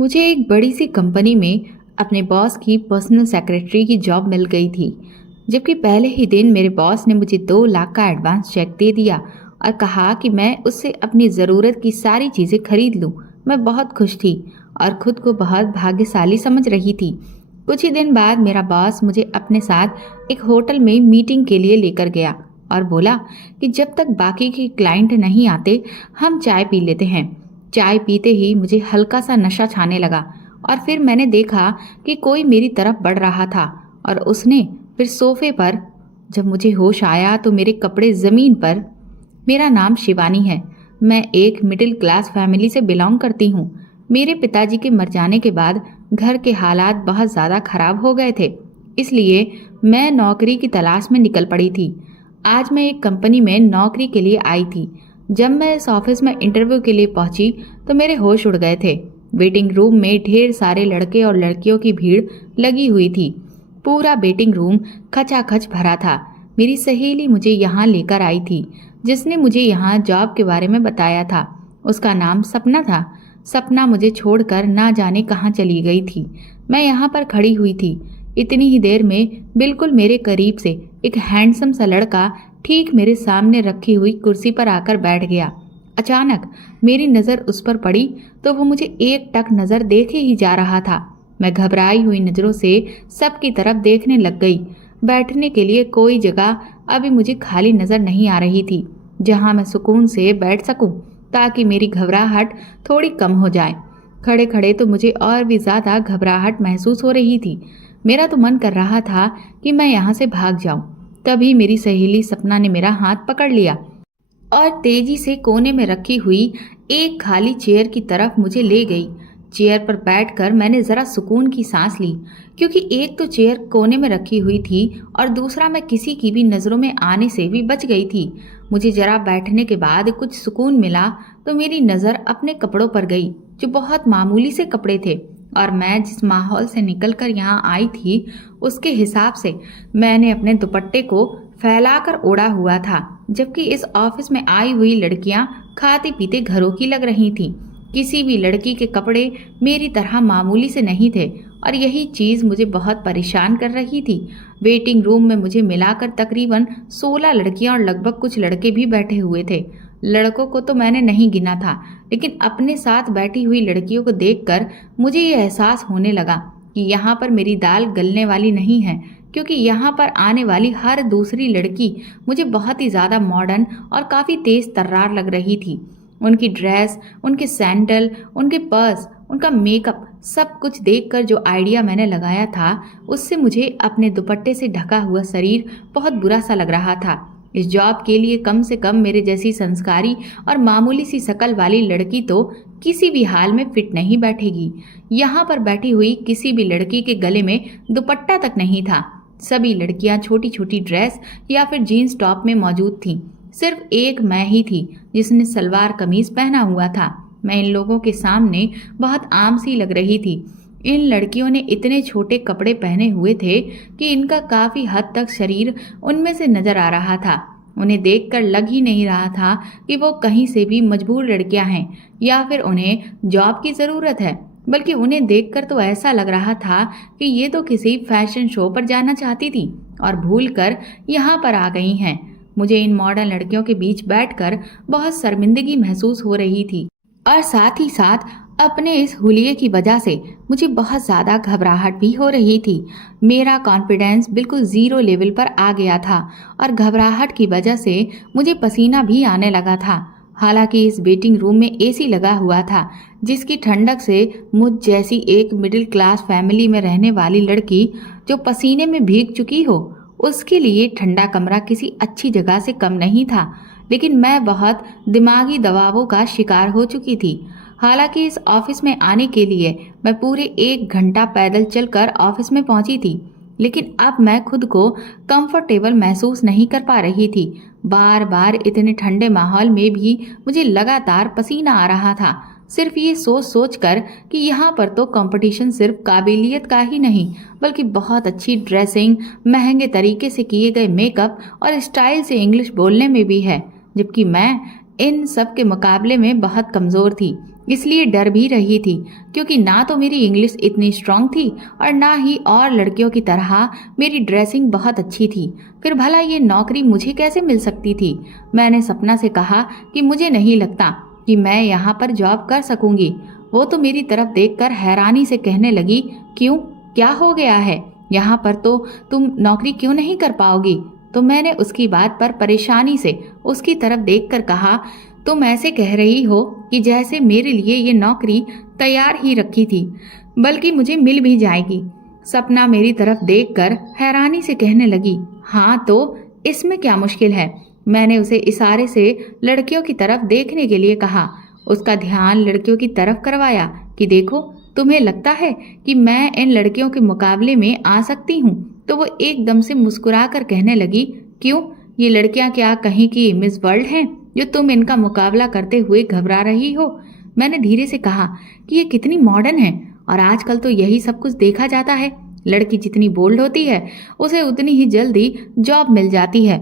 मुझे एक बड़ी सी कंपनी में अपने बॉस की पर्सनल सेक्रेटरी की जॉब मिल गई थी। जबकि पहले ही दिन मेरे बॉस ने मुझे 2 लाख का एडवांस चेक दे दिया और कहा कि मैं उससे अपनी ज़रूरत की सारी चीज़ें खरीद लूं। मैं बहुत खुश थी और खुद को बहुत भाग्यशाली समझ रही थी। कुछ ही दिन बाद मेरा बॉस मुझे अपने साथ एक होटल में मीटिंग के लिए लेकर गया और बोला कि जब तक बाकी के क्लाइंट नहीं आते हम चाय पी लेते हैं। चाय पीते ही मुझे हल्का सा नशा छाने लगा और फिर मैंने देखा कि कोई मेरी तरफ बढ़ रहा था और उसने फिर सोफे पर। जब मुझे होश आया तो मेरे कपड़े ज़मीन पर। मेरा नाम शिवानी है। मैं एक मिडिल क्लास फैमिली से बिलोंग करती हूँ। मेरे पिताजी के मर जाने के बाद घर के हालात बहुत ज़्यादा खराब हो गए थे, इसलिए मैं नौकरी की तलाश में निकल पड़ी थी। आज मैं एक कंपनी में नौकरी के लिए आई थी। जब मैं इस ऑफिस में इंटरव्यू के लिए पहुंची तो मेरे होश उड़ गए थे। वेटिंग रूम में ढेर सारे लड़के और लड़कियों की भीड़ लगी हुई थी। पूरा वेटिंग रूम खचाखच भरा था। मेरी सहेली मुझे यहाँ लेकर आई थी, जिसने मुझे यहाँ जॉब के बारे में बताया था। उसका नाम सपना था। सपना मुझे छोड़कर ना जाने कहाँ चली गई थी। मैं यहाँ पर खड़ी हुई थी। इतनी ही देर में बिल्कुल मेरे करीब से एक हैंडसम सा लड़का ठीक मेरे सामने रखी हुई कुर्सी पर आकर बैठ गया। अचानक मेरी नज़र उस पर पड़ी तो वो मुझे एक टक नज़र देखे ही जा रहा था। मैं घबराई हुई नज़रों से सबकी तरफ देखने लग गई। बैठने के लिए कोई जगह अभी मुझे खाली नज़र नहीं आ रही थी, जहाँ मैं सुकून से बैठ सकूं, ताकि मेरी घबराहट थोड़ी कम हो जाए। खड़े खड़े तो मुझे और भी ज़्यादा घबराहट महसूस हो रही थी। मेरा तो मन कर रहा था कि मैं यहाँ से भाग जाऊं। तभी मेरी सहेली सपना ने मेरा हाथ पकड़ लिया और तेजी से कोने में रखी हुई एक खाली चेयर की तरफ मुझे ले गई। चेयर पर बैठकर मैंने जरा सुकून की सांस ली, क्योंकि एक तो चेयर कोने में रखी हुई थी और दूसरा मैं किसी की भी नज़रों में आने से भी बच गई थी। मुझे जरा बैठने के बाद कुछ सुकून मिला तो मेरी नज़र अपने कपड़ों पर गई, जो बहुत मामूली से कपड़े थे। और मैं जिस माहौल से निकलकर यहाँ आई थी उसके हिसाब से मैंने अपने दुपट्टे को फैलाकर ओढ़ा हुआ था, जबकि इस ऑफिस में आई हुई लड़कियां खाते पीते घरों की लग रही थीं। किसी भी लड़की के कपड़े मेरी तरह मामूली से नहीं थे और यही चीज़ मुझे बहुत परेशान कर रही थी। वेटिंग रूम में मुझे मिलाकर तकरीबन 16 लड़कियां और लगभग कुछ लड़के भी बैठे हुए थे। लड़कों को तो मैंने नहीं गिना था, लेकिन अपने साथ बैठी हुई लड़कियों को देखकर मुझे ये एहसास होने लगा कि यहाँ पर मेरी दाल गलने वाली नहीं है, क्योंकि यहाँ पर आने वाली हर दूसरी लड़की मुझे बहुत ही ज़्यादा मॉडर्न और काफ़ी तेज़ तर्रार लग रही थी। उनकी ड्रेस, उनके सैंडल, उनके पर्स, उनका मेकअप, सब कुछ देखकर जो आइडिया मैंने लगाया था, उससे मुझे अपने दुपट्टे से ढका हुआ शरीर बहुत बुरा सा लग रहा था। इस जॉब के लिए कम से कम मेरे जैसी संस्कारी और मामूली सी शकल वाली लड़की तो किसी भी हाल में फिट नहीं बैठेगी। यहाँ पर बैठी हुई किसी भी लड़की के गले में दुपट्टा तक नहीं था। सभी लड़कियां छोटी छोटी ड्रेस या फिर जीन्स टॉप में मौजूद थीं। सिर्फ एक मैं ही थी जिसने सलवार कमीज पहना हुआ था। मैं इन लोगों के सामने बहुत आम सी लग रही थी। इन लड़कियों ने इतने छोटे कपड़े पहने हुए थे कि इनका काफी हद तक शरीर उनमें से नजर आ रहा था। उन्हें देखकर लग ही नहीं रहा था कि वो कहीं से भी मजबूर लड़कियां हैं या फिर उन्हें जॉब की ज़रूरत है, बल्कि उन्हें देखकर तो ऐसा लग रहा था कि ये तो किसी फैशन शो पर जाना चाहती थी और भूलकर यहाँ पर आ गई हैं। मुझे इन मॉडर्न लड़कियों के बीच बैठकर बहुत शर्मिंदगी महसूस हो रही थी और साथ ही साथ अपने इस हुलिये की वजह से मुझे बहुत ज़्यादा घबराहट भी हो रही थी। मेरा कॉन्फिडेंस बिल्कुल ज़ीरो लेवल पर आ गया था और घबराहट की वजह से मुझे पसीना भी आने लगा था। हालांकि इस वेटिंग रूम में एसी लगा हुआ था, जिसकी ठंडक से मुझ जैसी एक मिडिल क्लास फैमिली में रहने वाली लड़की जो पसीने में भीग चुकी हो, उसके लिए ठंडा कमरा किसी अच्छी जगह से कम नहीं था। लेकिन मैं बहुत दिमागी दबावों का शिकार हो चुकी थी। हालांकि इस ऑफिस में आने के लिए मैं पूरे 1 घंटा पैदल चलकर ऑफिस में पहुंची थी, लेकिन अब मैं खुद को कंफर्टेबल महसूस नहीं कर पा रही थी। बार बार इतने ठंडे माहौल में भी मुझे लगातार पसीना आ रहा था, सिर्फ ये सोच सोच कर कि यहाँ पर तो कंपटीशन सिर्फ काबिलियत का ही नहीं, बल्कि बहुत अच्छी ड्रेसिंग, महंगे तरीके से किए गए मेकअप और स्टाइल से इंग्लिश बोलने में भी है, जबकि मैं इन सब के मुकाबले में बहुत कमज़ोर थी, इसलिए डर भी रही थी, क्योंकि ना तो मेरी इंग्लिश इतनी स्ट्रांग थी और ना ही और लड़कियों की तरह मेरी ड्रेसिंग बहुत अच्छी थी। फिर भला ये नौकरी मुझे कैसे मिल सकती थी? मैंने सपना से कहा कि मुझे नहीं लगता कि मैं यहाँ पर जॉब कर सकूंगी। वो तो मेरी तरफ देखकर हैरानी से कहने लगी, क्यों, क्या हो गया है? यहाँ पर तो तुम नौकरी क्यों नहीं कर पाओगी? तो मैंने उसकी बात पर परेशानी से उसकी तरफ देखकर कहा, तुम ऐसे कह रही हो कि जैसे मेरे लिए ये नौकरी तैयार ही रखी थी, बल्कि मुझे मिल भी जाएगी। सपना मेरी तरफ देखकर हैरानी से कहने लगी, हाँ तो इसमें क्या मुश्किल है? मैंने उसे इशारे से लड़कियों की तरफ देखने के लिए कहा। उसका ध्यान लड़कियों की तरफ करवाया कि देखो, तुम्हें लगता है कि मैं इन लड़कियों के मुकाबले में आ सकती हूँ? तो वो एकदम से मुस्कुराकर कहने लगी, क्यों, ये लड़कियां क्या कहीं की मिस वर्ल्ड हैं जो तुम इनका मुकाबला करते हुए घबरा रही हो? मैंने धीरे से कहा कि ये कितनी मॉडर्न है और आजकल तो यही सब कुछ देखा जाता है। लड़की जितनी बोल्ड होती है उसे उतनी ही जल्दी जॉब मिल जाती है।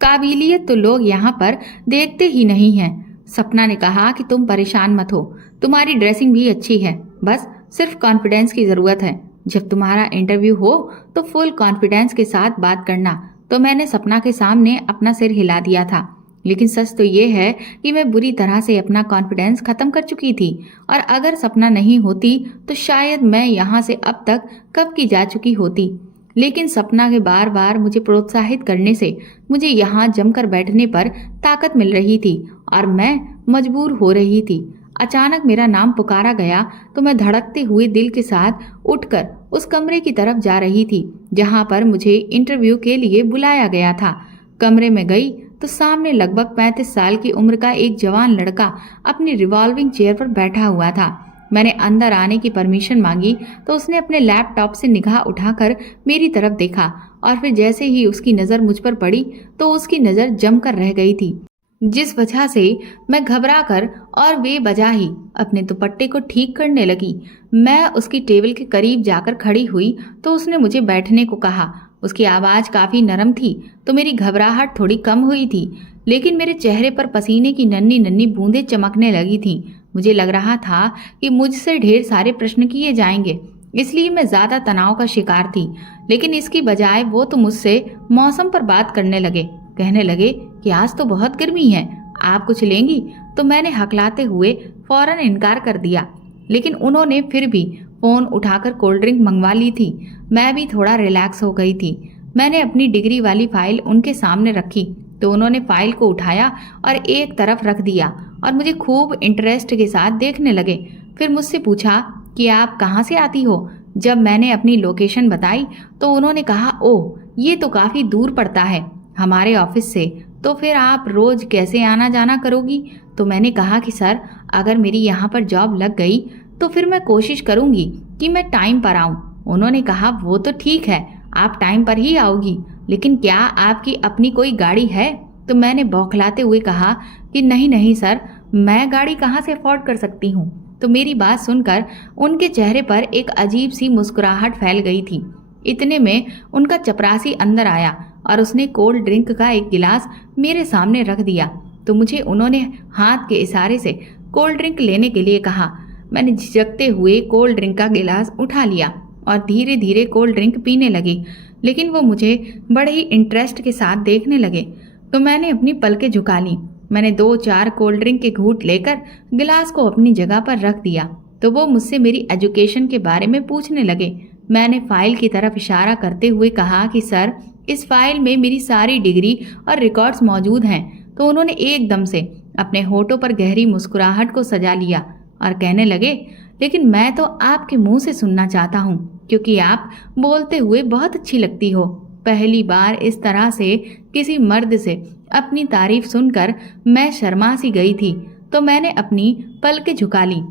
काबिलियत तो लोग यहाँ पर देखते ही नहीं हैं। सपना ने कहा कि तुम परेशान मत हो, तुम्हारी ड्रेसिंग भी अच्छी है, बस सिर्फ कॉन्फिडेंस की ज़रूरत है। जब तुम्हारा इंटरव्यू हो तो फुल कॉन्फिडेंस के साथ बात करना। तो मैंने सपना के सामने अपना सिर हिला दिया था, लेकिन सच तो ये है कि मैं बुरी तरह से अपना कॉन्फिडेंस खत्म कर चुकी थी और अगर सपना नहीं होती तो शायद मैं यहाँ से अब तक कब की जा चुकी होती। लेकिन सपना के बार बार मुझे प्रोत्साहित करने से मुझे यहाँ जमकर बैठने पर ताकत मिल रही थी और मैं मजबूर हो रही थी। अचानक मेरा नाम पुकारा गया तो मैं धड़कते हुए दिल के साथ उठकर उस कमरे की तरफ जा रही थी जहाँ पर मुझे इंटरव्यू के लिए बुलाया गया था। कमरे में गई तो सामने लगभग 35 साल की उम्र का एक जवान लड़का अपनी रिवॉल्विंग चेयर पर बैठा हुआ था। मैंने अंदर आने की परमिशन मांगी तो उसने अपने लैपटॉप से निगाह उठाकर मेरी तरफ देखा और फिर जैसे ही उसकी नज़र मुझ पर पड़ी तो उसकी नज़र जमकर रह गई थी, जिस वजह से मैं घबराकर और बेवजह ही अपने दुपट्टे को ठीक करने लगी। मैं उसकी टेबल के करीब जाकर खड़ी हुई तो उसने मुझे बैठने को कहा। उसकी आवाज़ काफ़ी नरम थी तो मेरी घबराहट थोड़ी कम हुई थी, लेकिन मेरे चेहरे पर पसीने की नन्ही नन्ही बूंदें चमकने लगी थीं। मुझे लग रहा था कि मुझसे ढेर सारे प्रश्न किए जाएंगे, इसलिए मैं ज़्यादा तनाव का शिकार थी। लेकिन इसकी बजाय वो तो मुझसे मौसम पर बात करने लगे। कहने लगे कि आज तो बहुत गर्मी है, आप कुछ लेंगी? तो मैंने हकलाते हुए फौरन इनकार कर दिया, लेकिन उन्होंने फिर भी फ़ोन उठाकर कोल्ड ड्रिंक मंगवा ली थी। मैं भी थोड़ा रिलैक्स हो गई थी। मैंने अपनी डिग्री वाली फाइल उनके सामने रखी तो उन्होंने फाइल को उठाया और एक तरफ रख दिया और मुझे खूब इंटरेस्ट के साथ देखने लगे। फिर मुझसे पूछा कि आप कहाँ से आती हो? जब मैंने अपनी लोकेशन बताई तो उन्होंने कहा, ओह, ये तो काफ़ी दूर पड़ता है हमारे ऑफिस से, तो फिर आप रोज़ कैसे आना जाना करोगी? तो मैंने कहा कि सर, अगर मेरी यहाँ पर जॉब लग गई तो फिर मैं कोशिश करूँगी कि मैं टाइम पर आऊँ। उन्होंने कहा, वो तो ठीक है, आप टाइम पर ही आओगी, लेकिन क्या आपकी अपनी कोई गाड़ी है? तो मैंने बौखलाते हुए कहा कि नहीं नहीं सर, मैं गाड़ी कहाँ से अफोर्ड कर सकती हूँ। तो मेरी बात सुनकर उनके चेहरे पर एक अजीब सी मुस्कुराहट फैल गई थी। इतने में उनका चपरासी अंदर आया और उसने कोल्ड ड्रिंक का एक गिलास मेरे सामने रख दिया। तो मुझे उन्होंने हाथ के इशारे से कोल्ड ड्रिंक लेने के लिए कहा। मैंने झिझकते हुए कोल्ड ड्रिंक का गिलास उठा लिया और धीरे धीरे कोल्ड ड्रिंक पीने लगी, लेकिन वो मुझे बड़े ही इंटरेस्ट के साथ देखने लगे। तो मैंने अपनी पलकें झुका ली। मैंने 2-4 कोल्ड ड्रिंक के घूंट लेकर गिलास को अपनी जगह पर रख दिया तो वो मुझसे मेरी एजुकेशन के बारे में पूछने लगे। मैंने फाइल की तरफ इशारा करते हुए कहा कि सर, इस फाइल में मेरी सारी डिग्री और रिकॉर्ड्स मौजूद हैं। तो उन्होंने एकदम से अपने होठों पर गहरी मुस्कुराहट को सजा लिया और कहने लगे, लेकिन मैं तो आपके मुंह से सुनना चाहता हूँ, क्योंकि आप बोलते हुए बहुत अच्छी लगती हो। पहली बार इस तरह से किसी मर्द से अपनी तारीफ सुनकर मैं शर्मा सी गई थी। तो मैंने अपनी पलकें झुका ली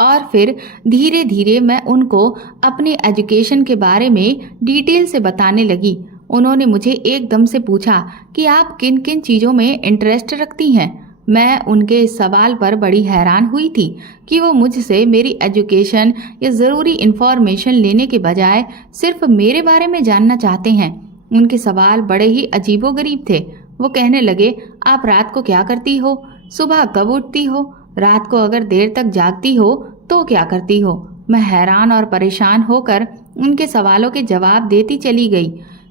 और फिर धीरे धीरे मैं उनको अपनी एजुकेशन के बारे में डिटेल से बताने लगी। उन्होंने मुझे एकदम से पूछा कि आप किन किन चीज़ों में इंटरेस्ट रखती हैं। मैं उनके इस सवाल पर बड़ी हैरान हुई थी कि वो मुझसे मेरी एजुकेशन या ज़रूरी इन्फॉर्मेशन लेने के बजाय सिर्फ मेरे बारे में जानना चाहते हैं। उनके सवाल बड़े ही अजीबोगरीब थे। वो कहने लगे, आप रात को क्या करती हो? सुबह कब उठती हो? रात को अगर देर तक जागती हो तो क्या करती हो? मैं हैरान और परेशान होकर उनके सवालों के जवाब देती चली गई।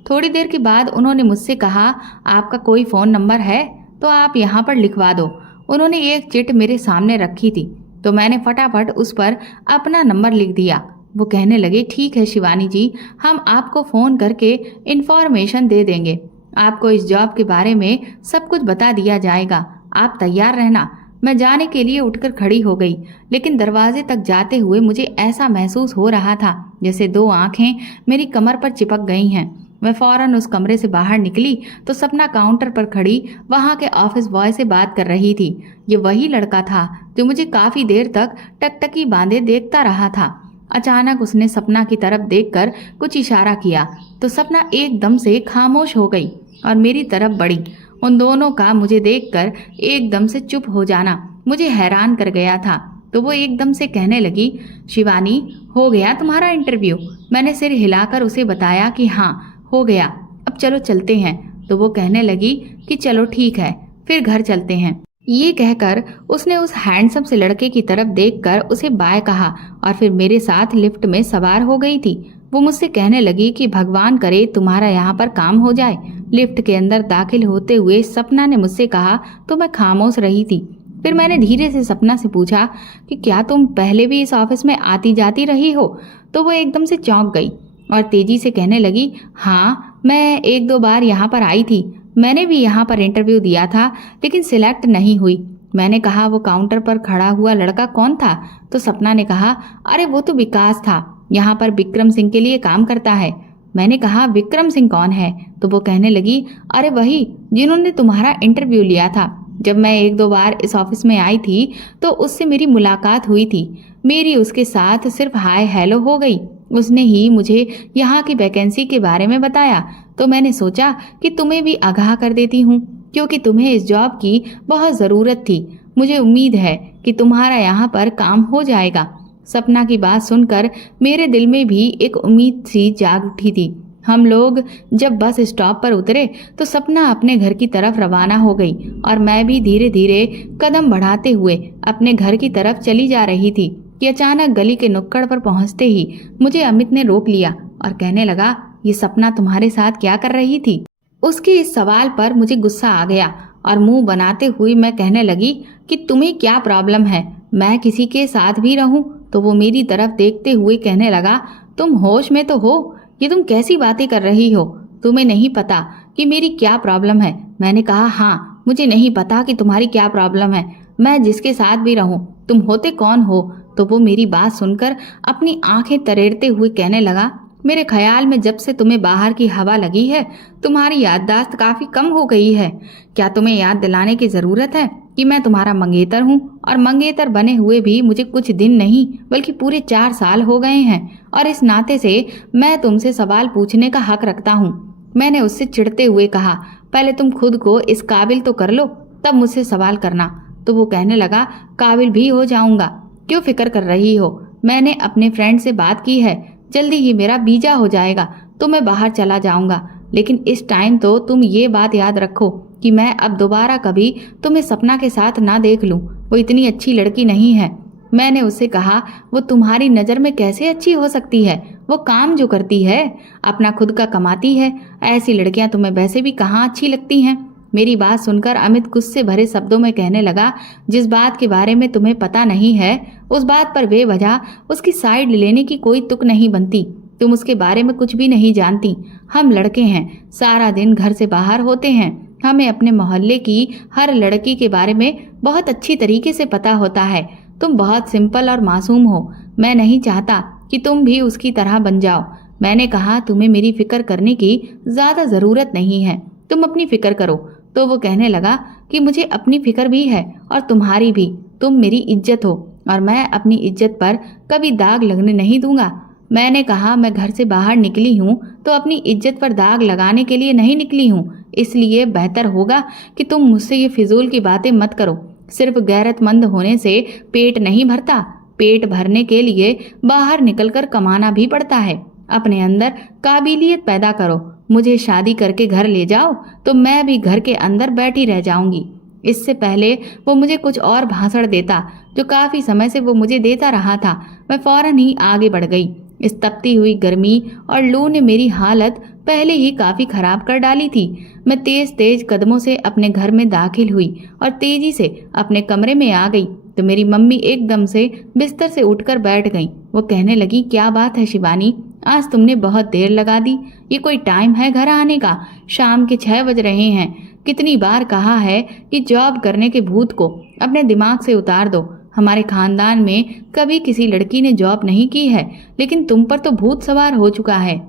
थोड़ी देर के बाद उन्होंने मुझसे कहा, आपका कोई फ़ोन नंबर है तो आप यहाँ पर लिखवा दो। उन्होंने एक चिट मेरे सामने रखी थी तो मैंने फटाफट उस पर अपना नंबर लिख दिया। वो कहने लगे, ठीक है शिवानी जी, हम आपको फ़ोन करके इन्फॉर्मेशन दे देंगे। आपको इस जॉब के बारे में सब कुछ बता दिया जाएगा, आप तैयार रहना। मैं जाने के लिए उठकर खड़ी हो गई, लेकिन दरवाजे तक जाते हुए मुझे ऐसा महसूस हो रहा था जैसे दो आंखें मेरी कमर पर चिपक गई हैं। मैं फौरन उस कमरे से बाहर निकली तो सपना काउंटर पर खड़ी वहां के ऑफिस बॉय से बात कर रही थी। ये वही लड़का था जो मुझे काफी देर तक टकटकी बांधे देखता रहा था। अचानक उसने सपना की तरफ देखकर कुछ इशारा किया तो सपना एकदम से खामोश हो गई और मेरी तरफ बढ़ी। उन दोनों का मुझे देखकर एकदम से चुप हो जाना मुझे हैरान कर गया था। तो वो एकदम से कहने लगी, शिवानी, हो गया तुम्हारा इंटरव्यू? मैंने सिर हिलाकर उसे बताया कि हाँ हो गया, अब चलो चलते हैं। तो वो कहने लगी कि चलो ठीक है, फिर घर चलते हैं। ये कहकर उसने उस हैंडसम से लड़के की तरफ देखकर उसे बाय कहा और फिर मेरे साथ लिफ्ट में सवार हो गई थी। वो मुझसे कहने लगी कि भगवान करे तुम्हारा यहाँ पर काम हो जाए। लिफ्ट के अंदर दाखिल होते हुए सपना ने मुझसे कहा तो मैं खामोश रही थी। फिर मैंने धीरे से सपना से पूछा कि क्या तुम पहले भी इस ऑफिस में आती जाती रही हो? तो वो एकदम से चौंक गई और तेजी से कहने लगी, हाँ मैं एक दो बार यहाँ पर आई थी, मैंने भी यहाँ पर इंटरव्यू दिया था लेकिन सिलेक्ट नहीं हुई। मैंने कहा, वो काउंटर पर खड़ा हुआ लड़का कौन था? तो सपना ने कहा, अरे वो तो विकास था, यहाँ पर विक्रम सिंह के लिए काम करता है। मैंने कहा, विक्रम सिंह कौन है? तो वो कहने लगी, अरे वही जिन्होंने तुम्हारा इंटरव्यू लिया था। जब मैं एक दो बार इस ऑफिस में आई थी तो उससे मेरी मुलाकात हुई थी। मेरी उसके साथ सिर्फ हाय हेलो हो गई। उसने ही मुझे यहाँ की वैकेंसी के बारे में बताया तो मैंने सोचा कि तुम्हें भी आगाह कर देती हूँ, क्योंकि तुम्हें इस जॉब की बहुत ज़रूरत थी। मुझे उम्मीद है कि तुम्हारा यहाँ पर काम हो जाएगा। सपना की बात सुनकर मेरे दिल में भी एक उम्मीद सी जाग उठी थी। हम लोग जब बस स्टॉप पर उतरे तो सपना अपने घर की तरफ रवाना हो गई और मैं भी धीरे धीरे कदम बढ़ाते हुए अपने घर की तरफ चली जा रही थी कि अचानक गली के नुक्कड़ पर पहुंचते ही मुझे अमित ने रोक लिया और कहने लगा, ये सपना तुम्हारे साथ क्या कर रही थी? उसके इस सवाल पर मुझे गुस्सा आ गया और मुंह बनाते हुए मैं कहने लगी कि तुम्हें क्या प्रॉब्लम है, मैं किसी के साथ भी रहूं? तो वो मेरी तरफ देखते हुए कहने लगा, तुम होश में तो हो? ये तुम कैसी बातें कर रही हो? तुम्हें नहीं पता कि मेरी क्या प्रॉब्लम है? मैंने कहा, हाँ मुझे नहीं पता कि तुम्हारी क्या प्रॉब्लम है, मैं जिसके साथ भी रहूं। तुम होते कौन हो? तो वो मेरी बात सुनकर अपनी आंखें तरेड़ते हुए कहने लगा, मेरे ख्याल में जब से तुम्हें बाहर की हवा लगी है तुम्हारी याददाश्त काफी कम हो गई है। क्या तुम्हें याद दिलाने की जरूरत है कि मैं तुम्हारा मंगेतर हूँ? और मंगेतर बने हुए भी मुझे कुछ दिन नहीं बल्कि पूरे 4 साल हो गए हैं और इस नाते से मैं तुमसे सवाल पूछने का हक रखता हूँ। मैंने उससे चिढ़ते हुए कहा, पहले तुम खुद को इस काबिल तो कर लो तब मुझसे सवाल करना। तो वो कहने लगा, काबिल भी हो जाऊंगा, क्यों फिक्र कर रही हो? मैंने अपने फ्रेंड से बात की है, जल्दी ही मेरा वीजा हो जाएगा तो मैं बाहर चला जाऊंगा। लेकिन इस टाइम तो तुम ये बात याद रखो कि मैं अब दोबारा कभी तुम्हें सपना के साथ ना देख लूं। वो इतनी अच्छी लड़की नहीं है। मैंने उससे कहा, वो तुम्हारी नज़र में कैसे अच्छी हो सकती है? वो काम जो करती है अपना खुद का कमाती है। ऐसी लड़कियां तुम्हें वैसे भी कहाँ अच्छी लगती हैं। मेरी बात सुनकर अमित गुस्से भरे शब्दों में कहने लगा, जिस बात के बारे में तुम्हें पता नहीं है उस बात पर बेवजह उसकी साइड लेने की कोई तुक नहीं बनती। तुम उसके बारे में कुछ भी नहीं जानती। हम लड़के हैं, सारा दिन घर से बाहर होते हैं, हमें अपने मोहल्ले की हर लड़की के बारे में बहुत अच्छी तरीके से पता होता है। तुम बहुत सिंपल और मासूम हो। मैं नहीं चाहता कि तुम भी उसकी तरह बन जाओ। मैंने कहा, तुम्हें मेरी फिक्र करने की ज्यादा जरूरत नहीं है, तुम अपनी फिक्र करो। तो वो कहने लगा कि मुझे अपनी फिक्र भी है और तुम्हारी भी। तुम मेरी इज्जत हो और मैं अपनी इज्जत पर कभी दाग लगने नहीं दूंगा। मैंने कहा, मैं घर से बाहर निकली हूँ तो अपनी इज्जत पर दाग लगाने के लिए नहीं निकली हूँ। इसलिए बेहतर होगा कि तुम मुझसे ये फिजूल की बातें मत करो। सिर्फ गैरतमंद होने से पेट नहीं भरता, पेट भरने के लिए बाहर निकलकर कमाना भी पड़ता है। अपने अंदर काबिलियत पैदा करो। मुझे शादी करके घर ले जाओ तो मैं भी घर के अंदर बैठी रह जाऊंगी। इससे पहले वो मुझे कुछ और भाषण देता जो काफी समय से वो मुझे देता रहा था, मैं फौरन ही आगे बढ़ गई। इस तपती हुई गर्मी और लू ने मेरी हालत पहले ही काफी खराब कर डाली थी। मैं तेज तेज कदमों से अपने घर में दाखिल हुई और तेजी से अपने कमरे में आ गई तो मेरी मम्मी एकदम से बिस्तर से उठकर बैठ गईं। वो कहने लगी, क्या बात है शिवानी, आज तुमने बहुत देर लगा दी। ये कोई टाइम है घर आने का? शाम के 6 बज रहे हैं। कितनी बार कहा है कि जॉब करने के भूत को अपने दिमाग से उतार दो। हमारे खानदान में कभी किसी लड़की ने जॉब नहीं की है, लेकिन तुम पर तो भूत सवार हो चुका है।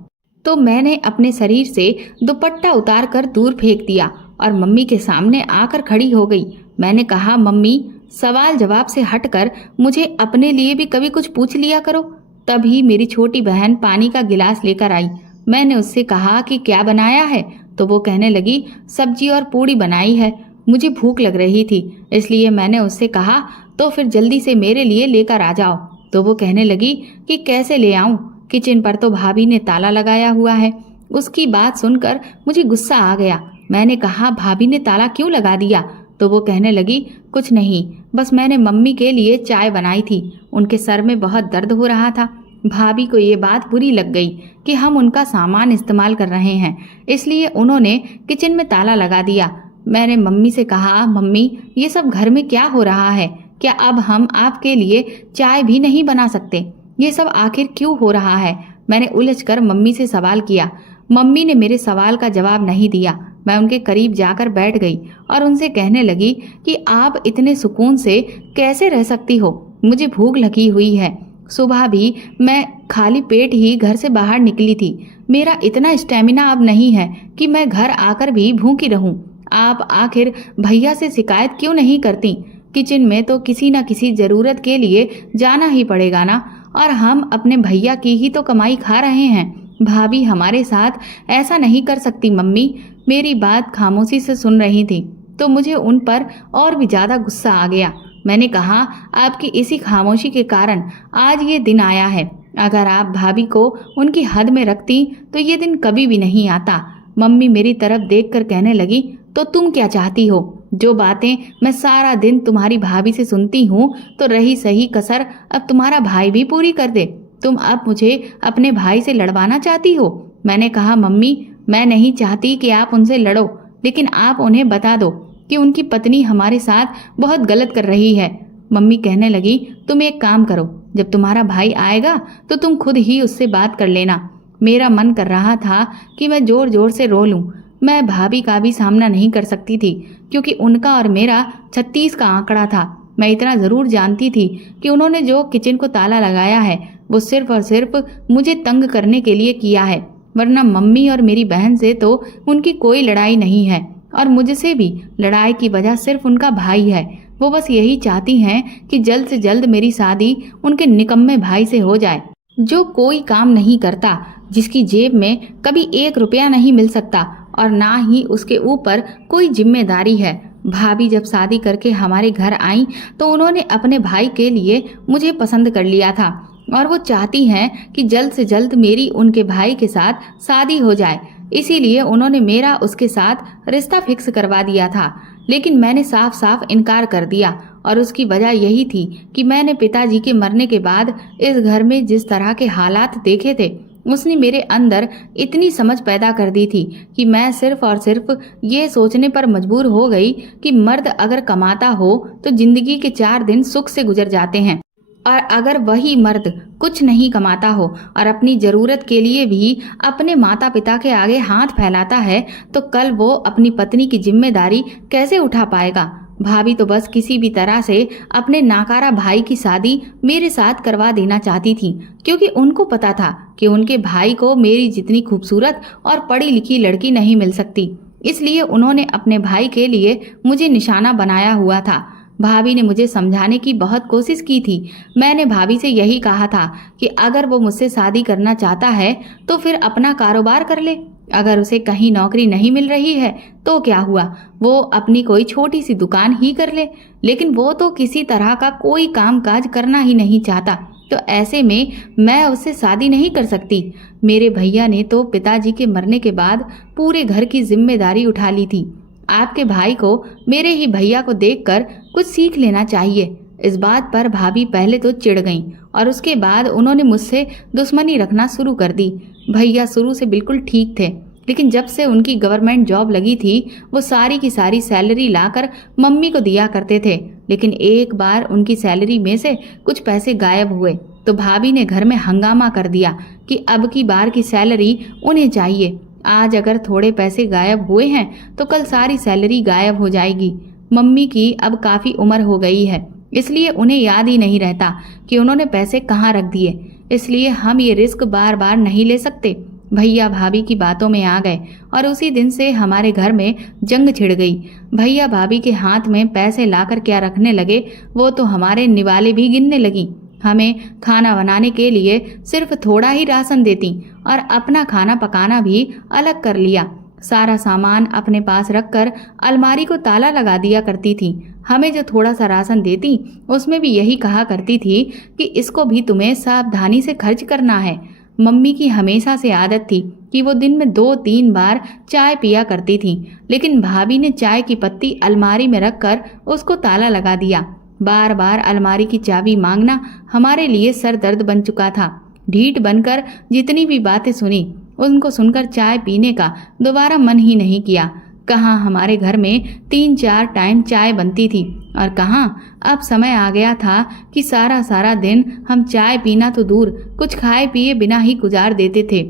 तो मैंने अपने शरीर से दुपट्टा उतार कर दूर फेंक दिया और मम्मी के सामने आकर खड़ी हो गई। मैंने कहा, मम्मी, सवाल जवाब से हटकर मुझे अपने लिए भी कभी कुछ पूछ लिया करो। तभी मेरी छोटी बहन पानी का गिलास लेकर आई। मैंने उससे कहा कि क्या बनाया है, तो वो कहने लगी, सब्जी और पूड़ी बनाई है। मुझे भूख लग रही थी, इसलिए मैंने उससे कहा, तो फिर जल्दी से मेरे लिए लेकर आ जाओ। तो वो कहने लगी कि कैसे ले आऊं, किचन पर तो भाभी ने ताला लगाया हुआ है। उसकी बात सुनकर मुझे गुस्सा आ गया। मैंने कहा, भाभी ने ताला क्यों लगा दिया? तो वो कहने लगी, कुछ नहीं, बस मैंने मम्मी के लिए चाय बनाई थी। उनके सर में बहुत दर्द हो रहा था। भाभी को ये बात बुरी लग गई कि हम उनका सामान इस्तेमाल कर रहे हैं, इसलिए उन्होंने किचन में ताला लगा दिया। मैंने मम्मी से कहा, मम्मी, ये सब घर में क्या हो रहा है? क्या अब हम आपके लिए चाय भी नहीं बना सकते? ये सब आखिर क्यों हो रहा है? मैंने उलझकर मम्मी से सवाल किया। मम्मी ने मेरे सवाल का जवाब नहीं दिया। मैं उनके करीब जाकर बैठ गई और उनसे कहने लगी कि आप इतने सुकून से कैसे रह सकती हो? मुझे भूख लगी हुई है। सुबह भी मैं खाली पेट ही घर से बाहर निकली थी। मेरा इतना स्टेमिना अब नहीं है कि मैं घर आकर भी भूखी रहूं। आप आखिर भैया से शिकायत क्यों नहीं करती? किचन में तो किसी न किसी जरूरत के लिए जाना ही पड़ेगा ना, और हम अपने भैया की ही तो कमाई खा रहे हैं। भाभी हमारे साथ ऐसा नहीं कर सकती। मम्मी मेरी बात खामोशी से सुन रही थी, तो मुझे उन पर और भी ज्यादा गुस्सा आ गया। मैंने कहा, आपकी इसी खामोशी के कारण आज ये दिन आया है। अगर आप भाभी को उनकी हद में रखती तो ये दिन कभी भी नहीं आता। मम्मी मेरी तरफ देखकर कहने लगी, तो तुम क्या चाहती हो? जो बातें मैं सारा दिन तुम्हारी भाभी से सुनती हूँ, तो रही सही कसर अब तुम्हारा भाई भी पूरी कर दे। तुम अब मुझे अपने भाई से लड़वाना चाहती हो? मैंने कहा, मम्मी, मैं नहीं चाहती कि आप उनसे लड़ो, लेकिन आप उन्हें बता दो कि उनकी पत्नी हमारे साथ बहुत गलत कर रही है। मम्मी कहने लगी, तुम एक काम करो, जब तुम्हारा भाई आएगा तो तुम खुद ही उससे बात कर लेना। मेरा मन कर रहा था कि मैं जोर जोर से रो लूं। मैं भाभी का भी सामना नहीं कर सकती थी, क्योंकि उनका और मेरा 36 का आंकड़ा था। मैं इतना जरूर जानती थी कि उन्होंने जो किचन को ताला लगाया है वो सिर्फ और सिर्फ मुझे तंग करने के लिए किया है, वरना मम्मी और मेरी बहन से तो उनकी कोई लड़ाई नहीं है, और मुझसे भी लड़ाई की वजह सिर्फ उनका भाई है। वो बस यही चाहती हैं कि जल्द से जल्द मेरी शादी उनके निकम्मे भाई से हो जाए, जो कोई काम नहीं करता, जिसकी जेब में कभी 1 रुपया नहीं मिल सकता और ना ही उसके ऊपर कोई जिम्मेदारी है। भाभी जब शादी करके हमारे घर आई तो उन्होंने अपने भाई के लिए मुझे पसंद कर लिया था, और वो चाहती हैं कि जल्द से जल्द मेरी उनके भाई के साथ शादी हो जाए। इसीलिए उन्होंने मेरा उसके साथ रिश्ता फिक्स करवा दिया था, लेकिन मैंने साफ साफ इनकार कर दिया, और उसकी वजह यही थी कि मैंने पिताजी के मरने के बाद इस घर में जिस तरह के हालात देखे थे, उसने मेरे अंदर इतनी समझ पैदा कर दी थी कि मैं सिर्फ और सिर्फ ये सोचने पर मजबूर हो गई कि मर्द अगर कमाता हो तो जिंदगी के 4 दिन सुख से गुजर जाते हैं, और अगर वही मर्द कुछ नहीं कमाता हो और अपनी जरूरत के लिए भी अपने माता पिता के आगे हाथ फैलाता है, तो कल वो अपनी पत्नी की जिम्मेदारी कैसे उठा पाएगा? भाभी तो बस किसी भी तरह से अपने नाकारा भाई की शादी मेरे साथ करवा देना चाहती थी, क्योंकि उनको पता था कि उनके भाई को मेरी जितनी खूबसूरत और पढ़ी लिखी लड़की नहीं मिल सकती। इसलिए उन्होंने अपने भाई के लिए मुझे निशाना बनाया हुआ था। भाभी ने मुझे समझाने की बहुत कोशिश की थी। मैंने भाभी से यही कहा था कि अगर वो मुझसे शादी करना चाहता है तो फिर अपना कारोबार कर ले। अगर उसे कहीं नौकरी नहीं मिल रही है तो क्या हुआ, वो अपनी कोई छोटी सी दुकान ही कर ले। लेकिन वो तो किसी तरह का कोई काम काज करना ही नहीं चाहता, तो ऐसे में मैं उससे शादी नहीं कर सकती। मेरे भैया ने तो पिताजी के मरने के बाद पूरे घर की जिम्मेदारी उठा ली थी। आपके भाई को मेरे ही भैया को देखकर कुछ सीख लेना चाहिए। इस बात पर भाभी पहले तो चिढ़ गईं और उसके बाद उन्होंने मुझसे दुश्मनी रखना शुरू कर दी। भैया शुरू से बिल्कुल ठीक थे, लेकिन जब से उनकी गवर्नमेंट जॉब लगी थी वो सारी की सारी सैलरी लाकर मम्मी को दिया करते थे। लेकिन एक बार उनकी सैलरी में से कुछ पैसे गायब हुए तो भाभी ने घर में हंगामा कर दिया कि अब की बार की सैलरी उन्हें चाहिए। आज अगर थोड़े पैसे गायब हुए हैं तो कल सारी सैलरी गायब हो जाएगी। मम्मी की अब काफ़ी उम्र हो गई है, इसलिए उन्हें याद ही नहीं रहता कि उन्होंने पैसे कहाँ रख दिए। इसलिए हम ये रिस्क बार बार नहीं ले सकते। भैया भाभी की बातों में आ गए और उसी दिन से हमारे घर में जंग छिड़ गई। भैया भाभी के हाथ में पैसे लाकर क्या रखने लगे, वो तो हमारे निवाले भी गिनने लगी। हमें खाना बनाने के लिए सिर्फ थोड़ा ही राशन देती और अपना खाना पकाना भी अलग कर लिया। सारा सामान अपने पास रखकर अलमारी को ताला लगा दिया करती थी। हमें जो थोड़ा सा राशन देती उसमें भी यही कहा करती थी कि इसको भी तुम्हें सावधानी से खर्च करना है। मम्मी की हमेशा से आदत थी कि वो दिन में 2-3 बार चाय पिया करती थी, लेकिन भाभी ने चाय की पत्ती अलमारी में रखकर उसको ताला लगा दिया। बार बार अलमारी की चाबी मांगना हमारे लिए सर दर्द बन चुका था। ढीठ बनकर जितनी भी बातें सुनी उनको सुनकर चाय पीने का दोबारा मन ही नहीं किया। कहाँ हमारे घर में 3-4 टाइम चाय बनती थी और कहाँ अब समय आ गया था कि सारा सारा दिन हम चाय पीना तो दूर कुछ खाए पिए बिना ही गुजार देते थे।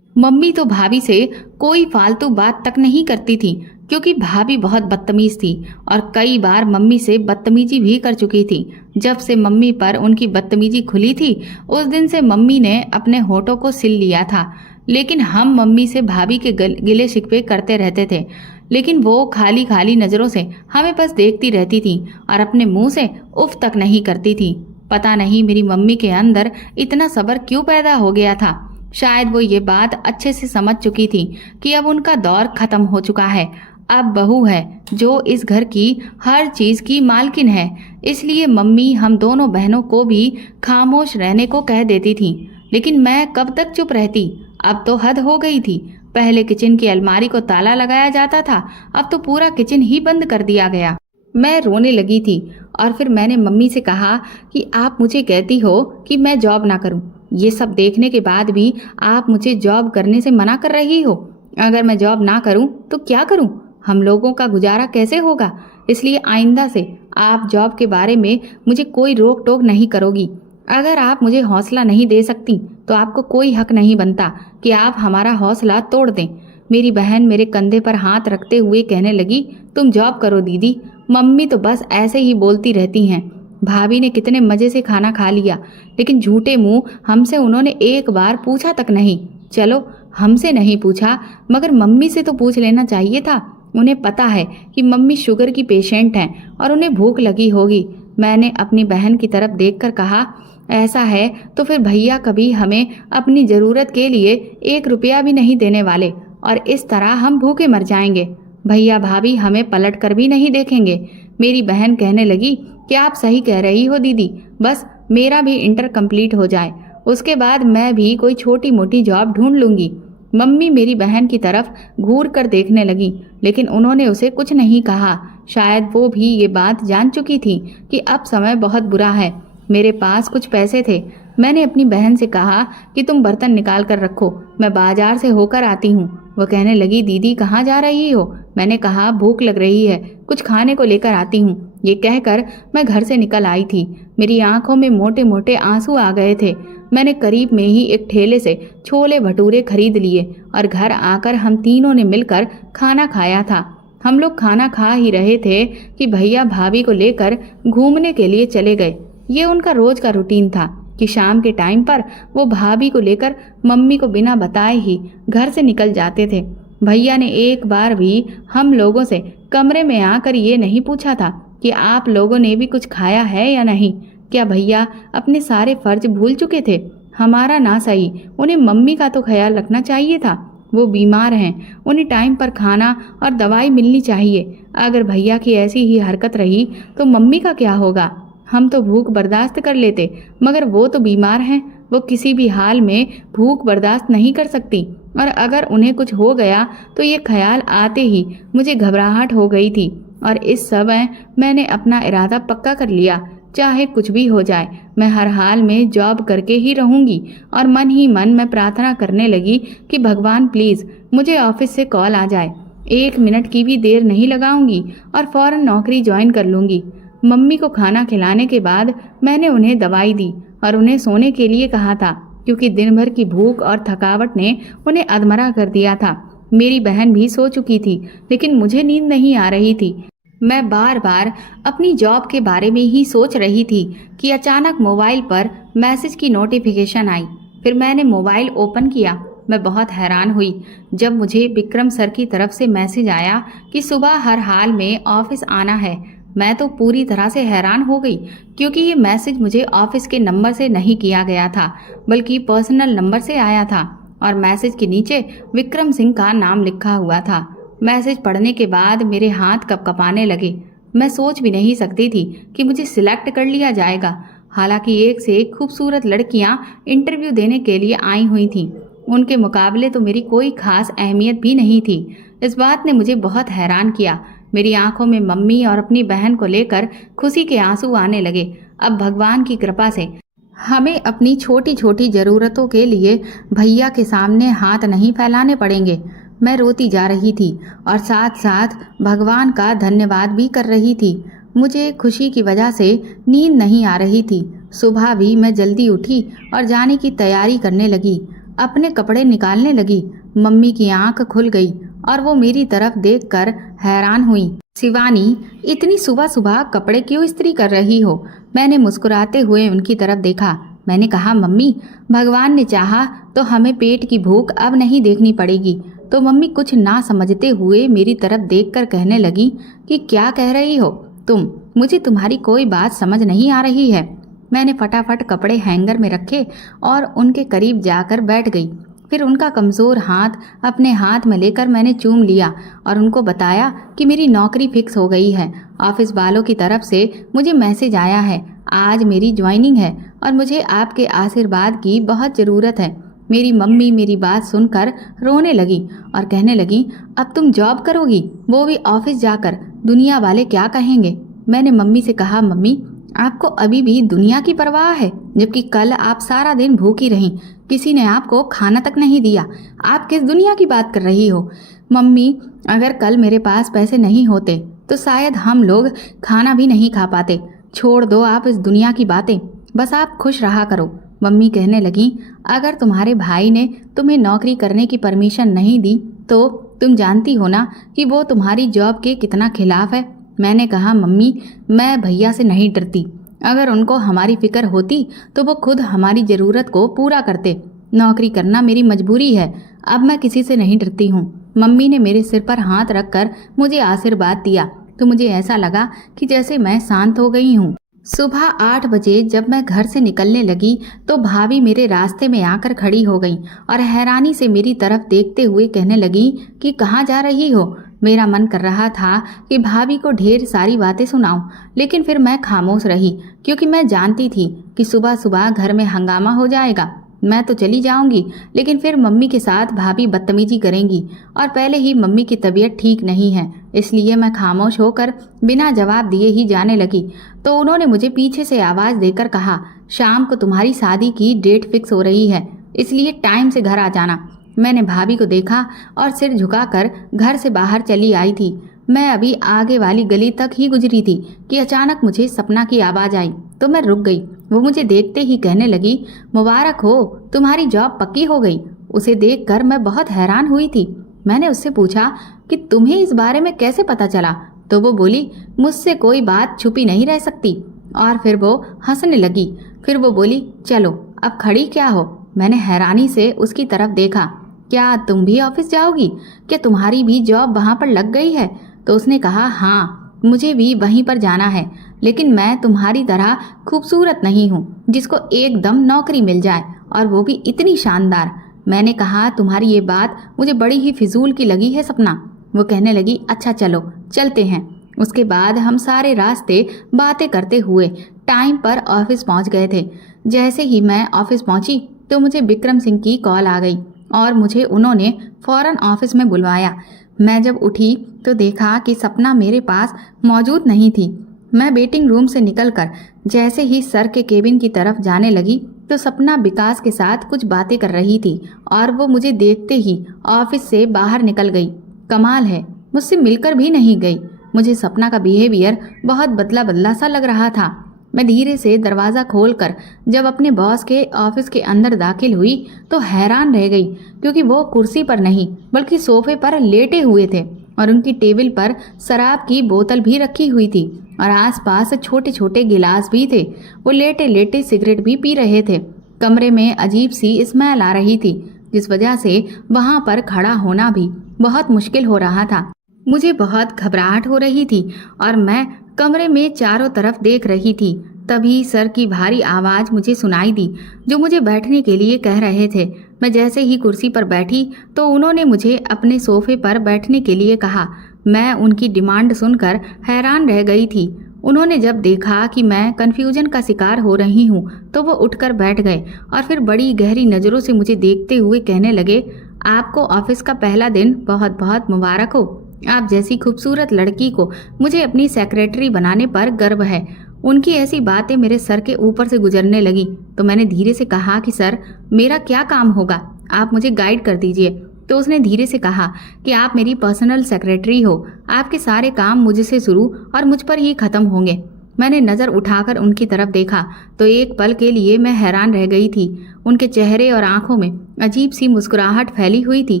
मम्मी तो भाभी से कोई फालतू बात तक नहीं करती थी क्योंकि भाभी बहुत बदतमीज थी और कई बार मम्मी से बदतमीजी भी कर चुकी थी। जब से मम्मी पर उनकी बदतमीजी खुली थी उस दिन से मम्मी ने अपने होठों को सिल लिया था। लेकिन हम मम्मी से भाभी के गिले शिकवे करते रहते थे, लेकिन वो खाली खाली नज़रों से हमें बस देखती रहती थी और अपने मुंह से उफ तक नहीं करती थी। पता नहीं मेरी मम्मी के अंदर इतना सब्र क्यों पैदा हो गया था। शायद वो ये बात अच्छे से समझ चुकी थी कि अब उनका दौर खत्म हो चुका है। अब बहू है जो इस घर की हर चीज़ की मालकिन है, इसलिए मम्मी हम दोनों बहनों को भी खामोश रहने को कह देती थी। लेकिन मैं कब तक चुप रहती। अब तो हद हो गई थी। पहले किचन की अलमारी को ताला लगाया जाता था, अब तो पूरा किचन ही बंद कर दिया गया। मैं रोने लगी थी और फिर मैंने मम्मी से कहा कि आप मुझे कहती हो कि मैं जॉब ना करूं, ये सब देखने के बाद भी आप मुझे जॉब करने से मना कर रही हो। अगर मैं जॉब ना करूं तो क्या करूं? हम लोगों का गुजारा कैसे होगा? इसलिए आइंदा से आप जॉब के बारे में मुझे कोई रोक टोक नहीं करोगी। अगर आप मुझे हौसला नहीं दे सकती तो आपको कोई हक नहीं बनता कि आप हमारा हौसला तोड़ दें। मेरी बहन मेरे कंधे पर हाथ रखते हुए कहने लगी, तुम जॉब करो दीदी, मम्मी तो बस ऐसे ही बोलती रहती हैं। भाभी ने कितने मज़े से खाना खा लिया, लेकिन झूठे मुंह हमसे उन्होंने एक बार पूछा तक नहीं। चलो हमसे नहीं पूछा मगर मम्मी से तो पूछ लेना चाहिए था। उन्हें पता है कि मम्मी शुगर की पेशेंट हैं और उन्हें भूख लगी होगी। मैंने अपनी बहन की तरफ देखकर कहा, ऐसा है तो फिर भैया कभी हमें अपनी ज़रूरत के लिए 1 रुपया भी नहीं देने वाले और इस तरह हम भूखे मर जाएंगे। भैया भाभी हमें पलट कर भी नहीं देखेंगे। मेरी बहन कहने लगी कि आप सही कह रही हो दीदी, बस मेरा भी इंटर कंप्लीट हो जाए, उसके बाद मैं भी कोई छोटी मोटी जॉब ढूंढ लूँगी। मम्मी मेरी बहन की तरफ घूर कर देखने लगी, लेकिन उन्होंने उसे कुछ नहीं कहा। शायद वो भी ये बात जान चुकी थी कि अब समय बहुत बुरा है। मेरे पास कुछ पैसे थे। मैंने अपनी बहन से कहा कि तुम बर्तन निकाल कर रखो, मैं बाजार से होकर आती हूँ। वो कहने लगी, दीदी कहाँ जा रही हो? मैंने कहा, भूख लग रही है, कुछ खाने को लेकर आती हूँ। ये कहकर मैं घर से निकल आई थी। मेरी आंखों में मोटे मोटे आंसू आ गए थे। मैंने करीब में ही एक ठेले से छोले भटूरे खरीद लिए और घर आकर हम तीनों ने मिलकर खाना खाया था। हम लोग खाना खा ही रहे थे कि भैया भाभी को लेकर घूमने के लिए चले गए। ये उनका रोज का रूटीन था कि शाम के टाइम पर वो भाभी को लेकर मम्मी को बिना बताए ही घर से निकल जाते थे। भैया ने एक बार भी हम लोगों से कमरे में आकर ये नहीं पूछा था कि आप लोगों ने भी कुछ खाया है या नहीं। क्या भैया अपने सारे फर्ज भूल चुके थे? हमारा ना सही, उन्हें मम्मी का तो ख्याल रखना चाहिए था। वो बीमार हैं, उन्हें टाइम पर खाना और दवाई मिलनी चाहिए। अगर भैया की ऐसी ही हरकत रही तो मम्मी का क्या होगा? हम तो भूख बर्दाश्त कर लेते, मगर वो तो बीमार हैं, वो किसी भी हाल में भूख बर्दाश्त नहीं कर सकती। और अगर उन्हें कुछ हो गया तो ये ख्याल आते ही मुझे घबराहट हो गई थी। और इस समय मैंने अपना इरादा पक्का कर लिया, चाहे कुछ भी हो जाए मैं हर हाल में जॉब करके ही रहूंगी। और मन ही मन मैं प्रार्थना करने लगी कि भगवान प्लीज़ मुझे ऑफिस से कॉल आ जाए, 1 मिनट की भी देर नहीं लगाऊंगी और फौरन नौकरी ज्वाइन कर लूंगी। मम्मी को खाना खिलाने के बाद मैंने उन्हें दवाई दी और उन्हें सोने के लिए कहा था, क्योंकि दिन भर की भूख और थकावट ने उन्हें अधमरा कर दिया था। मेरी बहन भी सो चुकी थी, लेकिन मुझे नींद नहीं आ रही थी। मैं बार बार अपनी जॉब के बारे में ही सोच रही थी कि अचानक मोबाइल पर मैसेज की नोटिफिकेशन आई। फिर मैंने मोबाइल ओपन किया। मैं बहुत हैरान हुई जब मुझे विक्रम सर की तरफ से मैसेज आया कि सुबह हर हाल में ऑफिस आना है। मैं तो पूरी तरह से हैरान हो गई, क्योंकि ये मैसेज मुझे ऑफिस के नंबर से नहीं किया गया था, बल्कि पर्सनल नंबर से आया था और मैसेज के नीचे विक्रम सिंह का नाम लिखा हुआ था। मैसेज पढ़ने के बाद मेरे हाथ कपकपाने लगे। मैं सोच भी नहीं सकती थी कि मुझे सिलेक्ट कर लिया जाएगा। हालांकि एक से एक खूबसूरत लड़कियां इंटरव्यू देने के लिए आई हुई थीं। उनके मुकाबले तो मेरी कोई खास अहमियत भी नहीं थी। इस बात ने मुझे बहुत हैरान किया। मेरी आंखों में मम्मी और अपनी बहन को लेकर खुशी के आंसू आने लगे। अब भगवान की कृपा से हमें अपनी छोटी छोटी ज़रूरतों के लिए भैया के सामने हाथ नहीं फैलाने पड़ेंगे। मैं रोती जा रही थी और साथ साथ भगवान का धन्यवाद भी कर रही थी। मुझे खुशी की वजह से नींद नहीं आ रही थी। सुबह भी मैं जल्दी उठी और जाने की तैयारी करने लगी। अपने कपड़े निकालने लगी। मम्मी की आंख खुल गई और वो मेरी तरफ देखकर हैरान हुई। शिवानी, इतनी सुबह सुबह कपड़े क्यों इस्त्री कर रही हो? मैंने मुस्कुराते हुए उनकी तरफ देखा। मैंने कहा, मम्मी, भगवान ने चाहा तो हमें पेट की भूख अब नहीं देखनी पड़ेगी। तो मम्मी कुछ ना समझते हुए मेरी तरफ देखकर कहने लगी कि क्या कह रही हो तुम? मुझे तुम्हारी कोई बात समझ नहीं आ रही है। मैंने फटाफट कपड़े हैंगर में रखे और उनके करीब जाकर बैठ गई। फिर उनका कमज़ोर हाथ अपने हाथ में लेकर मैंने चूम लिया और उनको बताया कि मेरी नौकरी फिक्स हो गई है। ऑफिस वालों की तरफ से मुझे मैसेज आया है, आज मेरी ज्वाइनिंग है और मुझे आपके आशीर्वाद की बहुत ज़रूरत है। मेरी मम्मी मेरी बात सुनकर रोने लगी और कहने लगी, अब तुम जॉब करोगी, वो भी ऑफिस जाकर? दुनिया वाले क्या कहेंगे? मैंने मम्मी से कहा, मम्मी, आपको अभी भी दुनिया की परवाह है, जबकि कल आप सारा दिन भूखी रहीं, किसी ने आपको खाना तक नहीं दिया। आप किस दुनिया की बात कर रही हो? मम्मी, अगर कल मेरे पास पैसे नहीं होते तो शायद हम लोग खाना भी नहीं खा पाते। छोड़ दो आप इस दुनिया की बातें, बस आप खुश रहा करो। मम्मी कहने लगी, अगर तुम्हारे भाई ने तुम्हें नौकरी करने की परमिशन नहीं दी तो तुम जानती हो ना कि वो तुम्हारी जॉब के कितना खिलाफ है। मैंने कहा, मम्मी, मैं भैया से नहीं डरती। अगर उनको हमारी फिक्र होती तो वो खुद हमारी ज़रूरत को पूरा करते। नौकरी करना मेरी मजबूरी है, अब मैं किसी से नहीं डरती हूँ। मम्मी ने मेरे सिर पर हाथ रखकर मुझे आशीर्वाद दिया तो मुझे ऐसा लगा कि जैसे मैं शांत हो गई हूँ। सुबह 8 बजे जब मैं घर से निकलने लगी तो भाभी मेरे रास्ते में आकर खड़ी हो गई और हैरानी से मेरी तरफ देखते हुए कहने लगी कि कहाँ जा रही हो? मेरा मन कर रहा था कि भाभी को ढेर सारी बातें सुनाऊं, लेकिन फिर मैं खामोश रही, क्योंकि मैं जानती थी कि सुबह सुबह घर में हंगामा हो जाएगा। मैं तो चली जाऊंगी, लेकिन फिर मम्मी के साथ भाभी बदतमीजी करेंगी और पहले ही मम्मी की तबीयत ठीक नहीं है, इसलिए मैं खामोश होकर बिना जवाब दिए ही जाने लगी। तो उन्होंने मुझे पीछे से आवाज़ देकर कहा, शाम को तुम्हारी शादी की डेट फिक्स हो रही है, इसलिए टाइम से घर आ जाना। मैंने भाभी को देखा और सिर झुकाकर घर से बाहर चली आई थी। मैं अभी आगे वाली गली तक ही गुजरी थी कि अचानक मुझे सपना की आवाज़ आई तो मैं रुक गई। वो मुझे देखते ही कहने लगी, मुबारक हो, तुम्हारी जॉब पक्की हो गई। उसे देखकर मैं बहुत हैरान हुई थी। मैंने उससे पूछा कि तुम्हें इस बारे में कैसे पता चला? तो वो बोली, मुझसे कोई बात छुपी नहीं रह सकती। और फिर वो हंसने लगी। फिर वो बोली, चलो अब खड़ी क्या हो? मैंने हैरानी से उसकी तरफ देखा। क्या तुम भी ऑफिस जाओगी? क्या तुम्हारी भी जॉब वहाँ पर लग गई है? तो उसने कहा, हाँ, मुझे भी वहीं पर जाना है, लेकिन मैं तुम्हारी तरह खूबसूरत नहीं हूँ जिसको एकदम नौकरी मिल जाए, और वो भी इतनी शानदार। मैंने कहा, तुम्हारी ये बात मुझे बड़ी ही फिजूल की लगी है सपना। वो कहने लगी, अच्छा चलो चलते हैं। उसके बाद हम सारे रास्ते बातें करते हुए टाइम पर ऑफिस पहुंच गए थे। जैसे ही मैं ऑफिस पहुंची तो मुझे विक्रम सिंह की कॉल आ गई। और मुझे उन्होंने फौरन ऑफिस में बुलवाया। मैं जब उठी तो देखा कि सपना मेरे पास मौजूद नहीं थी। मैं वेटिंग रूम से निकलकर जैसे ही सर के केबिन की तरफ जाने लगी तो सपना विकास के साथ कुछ बातें कर रही थी और वो मुझे देखते ही ऑफिस से बाहर निकल गई। कमाल है, मुझसे मिलकर भी नहीं गई। मुझे सपना का बिहेवियर बहुत बदला बदला सा लग रहा था। मैं धीरे से दरवाज़ा खोलकर जब अपने बॉस के ऑफिस के अंदर दाखिल हुई तो हैरान रह गई, क्योंकि वो कुर्सी पर नहीं बल्कि सोफे पर लेटे हुए थे और उनकी टेबल पर शराब की बोतल भी रखी हुई थी और आसपास छोटे छोटे गिलास भी थे। वो लेटे लेटे सिगरेट भी पी रहे थे। कमरे में अजीब सी स्मेल आ रही थी, जिस वजह से वहां पर खड़ा होना भी बहुत मुश्किल हो रहा था। मुझे बहुत घबराहट हो रही थी और मैं कमरे में चारों तरफ देख रही थी। तभी सर की भारी आवाज़ मुझे सुनाई दी, जो मुझे बैठने के लिए कह रहे थे। मैं जैसे ही कुर्सी पर बैठी तो उन्होंने मुझे अपने सोफे पर बैठने के लिए कहा। मैं उनकी डिमांड सुनकर हैरान रह गई थी। उन्होंने जब देखा कि मैं कन्फ्यूजन का शिकार हो रही हूँ तो वो उठकर बैठ गए और फिर बड़ी गहरी नज़रों से मुझे देखते हुए कहने लगे, आपको ऑफिस का पहला दिन बहुत बहुत मुबारक हो। आप जैसी खूबसूरत लड़की को मुझे अपनी सेक्रेटरी बनाने पर गर्व है। उनकी ऐसी बातें मेरे सर के ऊपर से गुजरने लगी तो मैंने धीरे से कहा कि सर, मेरा क्या काम होगा, आप मुझे गाइड कर दीजिए। तो उसने धीरे से कहा कि आप मेरी पर्सनल सेक्रेटरी हो, आपके सारे काम मुझसे शुरू और मुझ पर ही खत्म होंगे। मैंने नज़र उठाकर उनकी तरफ देखा तो एक पल के लिए मैं हैरान रह गई थी। उनके चेहरे और आंखों में अजीब सी मुस्कुराहट फैली हुई थी।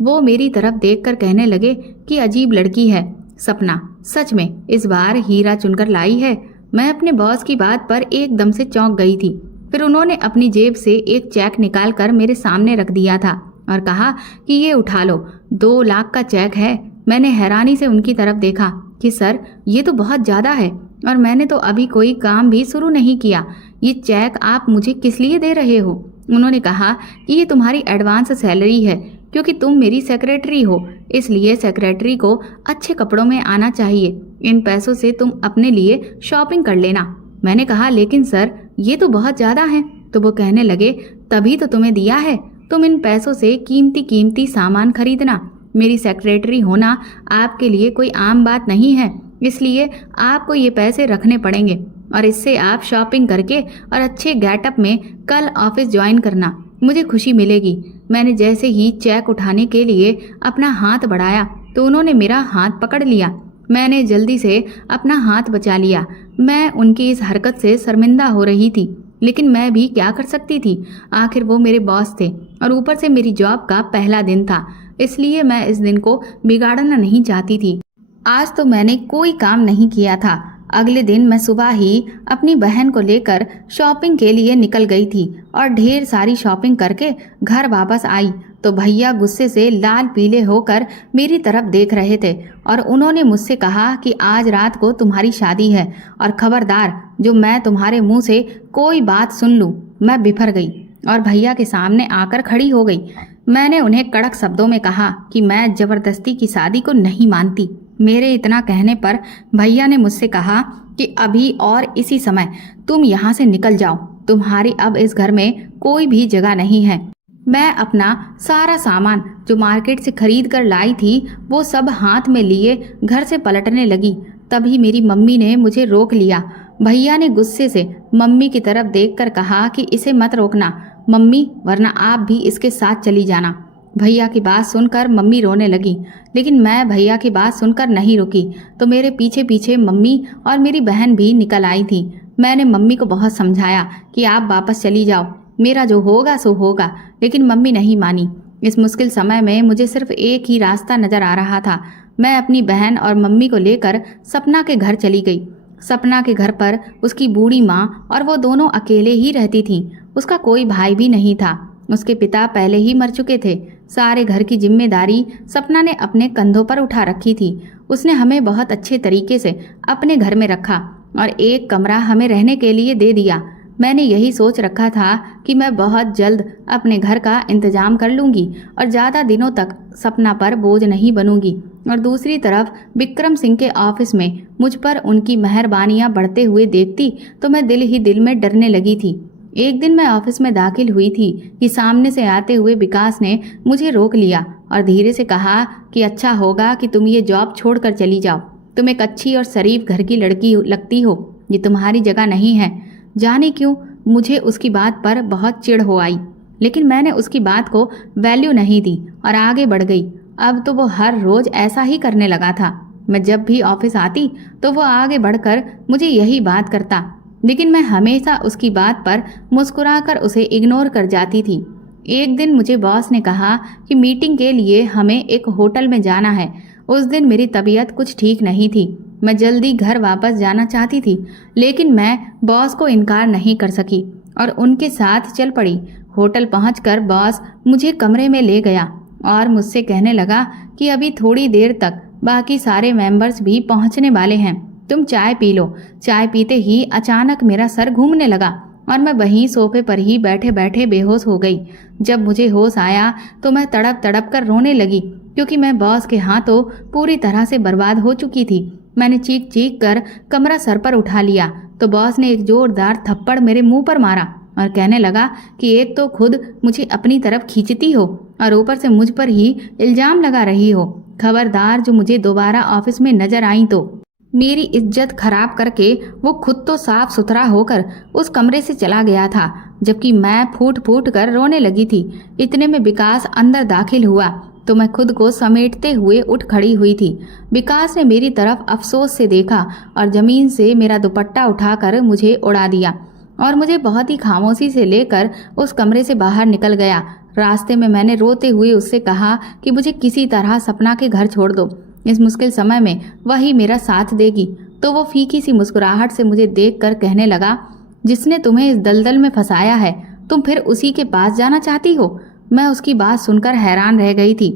वो मेरी तरफ देखकर कहने लगे कि अजीब लड़की है सपना, सच में इस बार हीरा चुनकर लाई है। मैं अपने बॉस की बात पर एकदम से चौंक गई थी। फिर उन्होंने अपनी जेब से एक चेक निकालकर मेरे सामने रख दिया था और कहा कि ये उठा लो, 2 लाख का चेक है। मैंने हैरानी से उनकी तरफ देखा कि सर, ये तो बहुत ज़्यादा है और मैंने तो अभी कोई काम भी शुरू नहीं किया। ये चेक आप मुझे किस लिए दे रहे हो? उन्होंने कहा कि ये तुम्हारी एडवांस सैलरी है, क्योंकि तुम मेरी सेक्रेटरी हो, इसलिए सेक्रेटरी को अच्छे कपड़ों में आना चाहिए। इन पैसों से तुम अपने लिए शॉपिंग कर लेना। मैंने कहा, लेकिन सर, ये तो बहुत ज़्यादा है। तो वो कहने लगे, तभी तो तुम्हें दिया है, तुम इन पैसों से कीमती कीमती सामान खरीदना। मेरी सेक्रेटरी होना आपके लिए कोई आम बात नहीं है, इसलिए आपको ये पैसे रखने पड़ेंगे और इससे आप शॉपिंग करके और अच्छे गेटअप में कल ऑफिस ज्वाइन करना, मुझे खुशी मिलेगी। मैंने जैसे ही चेक उठाने के लिए अपना हाथ बढ़ाया तो उन्होंने मेरा हाथ पकड़ लिया। मैंने जल्दी से अपना हाथ बचा लिया। मैं उनकी इस हरकत से शर्मिंदा हो रही थी, लेकिन मैं भी क्या कर सकती थी? आखिर वो मेरे बॉस थे और ऊपर से मेरी जॉब का पहला दिन था, इसलिए मैं इस दिन को बिगाड़ना नहीं चाहती थी। आज तो मैंने कोई काम नहीं किया था। अगले दिन मैं सुबह ही अपनी बहन को लेकर शॉपिंग के लिए निकल गई थी और ढेर सारी शॉपिंग करके घर वापस आई तो भैया गुस्से से लाल पीले होकर मेरी तरफ देख रहे थे और उन्होंने मुझसे कहा कि आज रात को तुम्हारी शादी है और खबरदार, जो मैं तुम्हारे मुंह से कोई बात सुन लूं। मैं बिफर गई और भैया के सामने आकर खड़ी हो गई। मैंने उन्हें कड़क शब्दों में कहा कि मैं जबरदस्ती की शादी को नहीं मानती। मेरे इतना कहने पर भैया ने मुझसे कहा कि अभी और इसी समय तुम यहाँ से निकल जाओ, तुम्हारी अब इस घर में कोई भी जगह नहीं है। मैं अपना सारा सामान जो मार्केट से खरीद कर लाई थी वो सब हाथ में लिए घर से पलटने लगी। तभी मेरी मम्मी ने मुझे रोक लिया। भैया ने गुस्से से मम्मी की तरफ देखकर कहा कि इसे मत रोकना मम्मी, वरना आप भी इसके साथ चली जाना। भैया की बात सुनकर मम्मी रोने लगी, लेकिन मैं भैया की बात सुनकर नहीं रुकी तो मेरे पीछे पीछे मम्मी और मेरी बहन भी निकल आई थी। मैंने मम्मी को बहुत समझाया कि आप वापस चली जाओ, मेरा जो होगा सो होगा, लेकिन मम्मी नहीं मानी। इस मुश्किल समय में मुझे सिर्फ एक ही रास्ता नजर आ रहा था। मैं अपनी बहन और मम्मी को लेकर सपना के घर चली गई। सपना के घर पर उसकी बूढ़ी माँ और वो दोनों अकेले ही रहती थीं। उसका कोई भाई भी नहीं था। उसके पिता पहले ही मर चुके थे। सारे घर की जिम्मेदारी सपना ने अपने कंधों पर उठा रखी थी। उसने हमें बहुत अच्छे तरीके से अपने घर में रखा और एक कमरा हमें रहने के लिए दे दिया। मैंने यही सोच रखा था कि मैं बहुत जल्द अपने घर का इंतजाम कर लूँगी और ज़्यादा दिनों तक सपना पर बोझ नहीं बनूंगी। और दूसरी तरफ विक्रम सिंह के ऑफिस में मुझ पर उनकी मेहरबानियाँ बढ़ते हुए देखती तो मैं दिल ही दिल में डरने लगी थी। एक दिन मैं ऑफिस में दाखिल हुई थी कि सामने से आते हुए विकास ने मुझे रोक लिया और धीरे से कहा कि अच्छा होगा कि तुम ये जॉब छोड़कर चली जाओ। तुम एक अच्छी और शरीफ घर की लड़की लगती हो, ये तुम्हारी जगह नहीं है। जाने क्यों मुझे उसकी बात पर बहुत चिढ़ हो आई, लेकिन मैंने उसकी बात को वैल्यू नहीं दी और आगे बढ़ गई। अब तो वो हर रोज ऐसा ही करने लगा था। मैं जब भी ऑफिस आती तो वो आगे बढ़कर मुझे यही बात करता, लेकिन मैं हमेशा उसकी बात पर मुस्कुराकर उसे इग्नोर कर जाती थी। एक दिन मुझे बॉस ने कहा कि मीटिंग के लिए हमें एक होटल में जाना है। उस दिन मेरी तबीयत कुछ ठीक नहीं थी। मैं जल्दी घर वापस जाना चाहती थी, लेकिन मैं बॉस को इनकार नहीं कर सकी और उनके साथ चल पड़ी। होटल पहुंचकर बॉस मुझे कमरे में ले गया और मुझसे कहने लगा कि अभी थोड़ी देर तक बाकी सारे मेंबर्स भी पहुंचने वाले हैं, तुम चाय पी लो। चाय पीते ही अचानक मेरा सर घूमने लगा और मैं वहीं सोफे पर ही बैठे बैठे बेहोश हो गई। जब मुझे होश आया तो मैं तड़प तड़प कर रोने लगी, क्योंकि मैं बॉस के हाथों पूरी तरह से बर्बाद हो चुकी थी। मैंने चीख चीख कर कमरा सर पर उठा लिया तो बॉस ने एक जोरदार थप्पड़ मेरे मुंह पर मारा और कहने लगा कि एक तो खुद मुझे अपनी तरफ खींचती हो और ऊपर से मुझ पर ही इल्जाम लगा रही हो। खबरदार जो मुझे दोबारा ऑफिस में नजर आई तो मेरी इज्जत खराब करके वो खुद तो साफ सुथरा होकर उस कमरे से चला गया था, जबकि मैं फूट फूट कर रोने लगी थी। इतने में विकास अंदर दाखिल हुआ तो मैं खुद को समेटते हुए उठ खड़ी हुई थी। विकास ने मेरी तरफ अफसोस से देखा और जमीन से मेरा दुपट्टा उठाकर मुझे उड़ा दिया और मुझे बहुत ही खामोशी से लेकर उस कमरे से बाहर निकल गया। रास्ते में मैंने रोते हुए उससे कहा कि मुझे किसी तरह सपना के घर छोड़ दो, इस मुश्किल समय में वही मेरा साथ देगी। तो वो फीकी सी मुस्कुराहट से मुझे देखकर कहने लगा, जिसने तुम्हें इस दलदल में फंसाया है तुम फिर उसी के पास जाना चाहती हो। मैं उसकी बात सुनकर हैरान रह गई थी।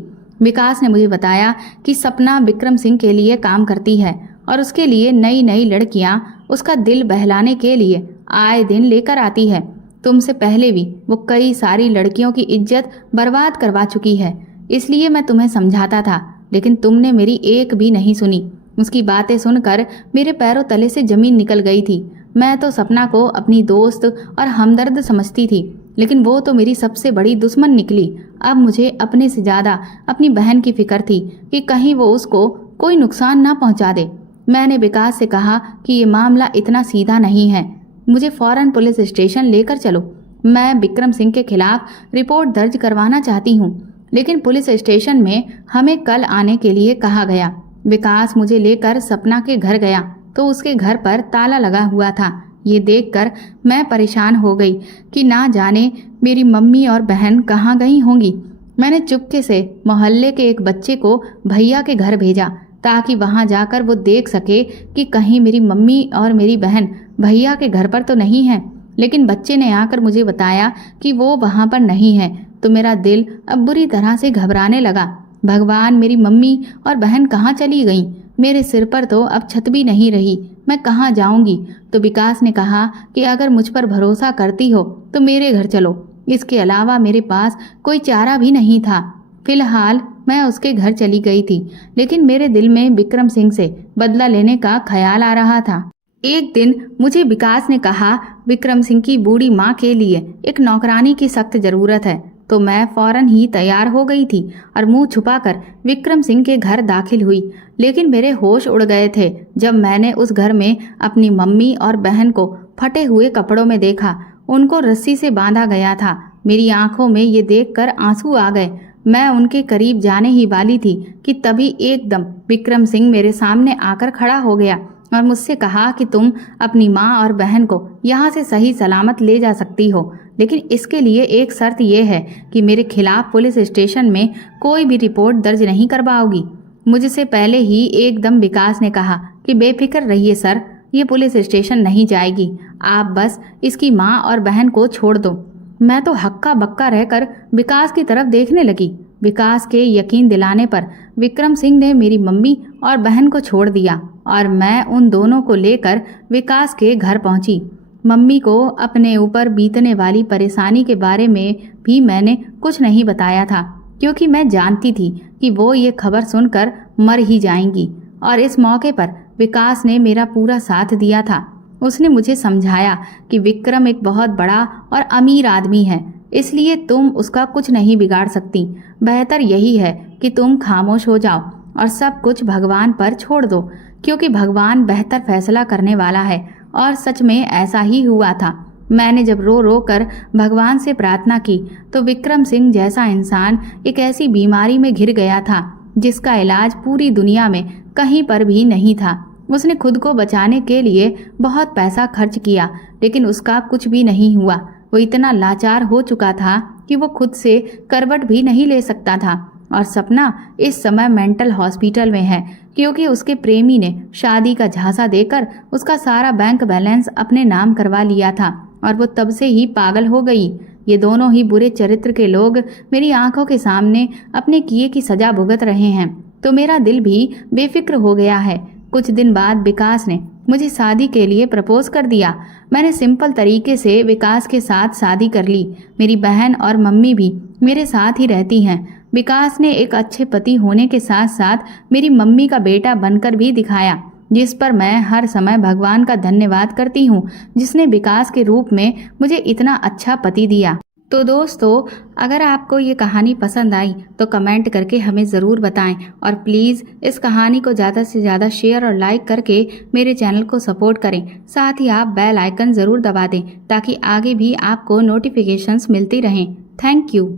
विकास ने मुझे बताया कि सपना विक्रम सिंह के लिए काम करती है और उसके लिए नई नई लड़कियां उसका दिल बहलाने के लिए आए दिन लेकर आती है। तुमसे पहले भी वो कई सारी लड़कियों की इज्जत बर्बाद करवा चुकी है, इसलिए मैं तुम्हें समझाता था, लेकिन तुमने मेरी एक भी नहीं सुनी। उसकी बातें सुनकर मेरे पैरों तले से जमीन निकल गई थी। मैं तो सपना को अपनी दोस्त और हमदर्द समझती थी, लेकिन वो तो मेरी सबसे बड़ी दुश्मन निकली। अब मुझे अपने से ज़्यादा अपनी बहन की फिक्र थी कि कहीं वो उसको कोई नुकसान ना पहुंचा दे। मैंने विकास से कहा कि ये मामला इतना सीधा नहीं है, मुझे फौरन पुलिस स्टेशन लेकर चलो। मैं विक्रम सिंह के खिलाफ रिपोर्ट दर्ज करवाना चाहती हूँ, लेकिन पुलिस स्टेशन में हमें कल आने के लिए कहा गया। विकास मुझे लेकर सपना के घर गया तो उसके घर पर ताला लगा हुआ था। ये देखकर मैं परेशान हो गई कि ना जाने मेरी मम्मी और बहन कहाँ गई होंगी। मैंने चुपके से मोहल्ले के एक बच्चे को भैया के घर भेजा ताकि वहाँ जाकर वो देख सके कि कहीं मेरी मम्मी और मेरी बहन भैया के घर पर तो नहीं है। लेकिन बच्चे ने आकर मुझे बताया कि वो वहाँ पर नहीं है, तो मेरा दिल अब बुरी तरह से घबराने लगा। भगवान, मेरी मम्मी और बहन कहाँ चली गईं? मेरे सिर पर तो अब छत भी नहीं रही, मैं कहाँ जाऊंगी? तो विकास ने कहा कि अगर मुझ पर भरोसा करती हो तो मेरे घर चलो। इसके अलावा मेरे पास कोई चारा भी नहीं था। फिलहाल मैं उसके घर चली गई थी, लेकिन मेरे दिल में विक्रम सिंह से बदला लेने का ख्याल आ रहा था। एक दिन मुझे विकास ने कहा, विक्रम सिंह की बूढ़ी माँ के लिए एक नौकरानी की सख्त जरूरत है। तो मैं फौरन ही तैयार हो गई थी और मुंह छुपाकर विक्रम सिंह के घर दाखिल हुई। लेकिन मेरे होश उड़ गए थे जब मैंने उस घर में अपनी मम्मी और बहन को फटे हुए कपड़ों में देखा। उनको रस्सी से बांधा गया था। मेरी आंखों में ये देखकर आंसू आ गए। मैं उनके करीब जाने ही वाली थी कि तभी एकदम विक्रम सिंह मेरे सामने आकर खड़ा हो गया और मुझसे कहा कि तुम अपनी माँ और बहन को यहाँ से सही सलामत ले जा सकती हो, लेकिन इसके लिए एक शर्त यह है कि मेरे खिलाफ पुलिस स्टेशन में कोई भी रिपोर्ट दर्ज नहीं करवाओगी। मुझसे पहले ही एकदम विकास ने कहा कि बेफिक्र रहिए सर, ये पुलिस स्टेशन नहीं जाएगी, आप बस इसकी माँ और बहन को छोड़ दो। मैं तो हक्का बक्का रहकर विकास की तरफ देखने लगी। विकास के यकीन दिलाने पर विक्रम सिंह ने मेरी मम्मी और बहन को छोड़ दिया और मैं उन दोनों को लेकर विकास के घर पहुंची। मम्मी को अपने ऊपर बीतने वाली परेशानी के बारे में भी मैंने कुछ नहीं बताया था, क्योंकि मैं जानती थी कि वो ये खबर सुनकर मर ही जाएंगी। और इस मौके पर विकास ने मेरा पूरा साथ दिया था। उसने मुझे समझाया कि विक्रम एक बहुत बड़ा और अमीर आदमी है, इसलिए तुम उसका कुछ नहीं बिगाड़ सकती। बेहतर यही है कि तुम खामोश हो जाओ और सब कुछ भगवान पर छोड़ दो, क्योंकि भगवान बेहतर फैसला करने वाला है। और सच में ऐसा ही हुआ था। मैंने जब रो रो कर भगवान से प्रार्थना की तो विक्रम सिंह जैसा इंसान एक ऐसी बीमारी में घिर गया था जिसका इलाज पूरी दुनिया में कहीं पर भी नहीं था। उसने खुद को बचाने के लिए बहुत पैसा खर्च किया, लेकिन उसका कुछ भी नहीं हुआ। वो इतना लाचार हो चुका था कि वो खुद से करवट भी नहीं ले सकता था। और सपना इस समय मेंटल हॉस्पिटल में है, क्योंकि उसके प्रेमी ने शादी का झांसा देकर उसका सारा बैंक बैलेंस अपने नाम करवा लिया था और वो तब से ही पागल हो गई। ये दोनों ही बुरे चरित्र के लोग मेरी आंखों के सामने अपने किए की सजा भुगत रहे हैं, तो मेरा दिल भी बेफिक्र हो गया है। कुछ दिन बाद विकास ने मुझे शादी के लिए प्रपोज कर दिया। मैंने सिंपल तरीके से विकास के साथ शादी कर ली। मेरी बहन और मम्मी भी मेरे साथ ही रहती हैं। विकास ने एक अच्छे पति होने के साथ साथ मेरी मम्मी का बेटा बनकर भी दिखाया, जिस पर मैं हर समय भगवान का धन्यवाद करती हूँ, जिसने विकास के रूप में मुझे इतना अच्छा पति दिया। तो दोस्तों, अगर आपको ये कहानी पसंद आई तो कमेंट करके हमें ज़रूर बताएं और प्लीज़ इस कहानी को ज़्यादा से ज़्यादा शेयर और लाइक करके मेरे चैनल को सपोर्ट करें। साथ ही आप बेल आइकन ज़रूर दबा दें ताकि आगे भी आपको नोटिफिकेशंस मिलती रहें। Thank you.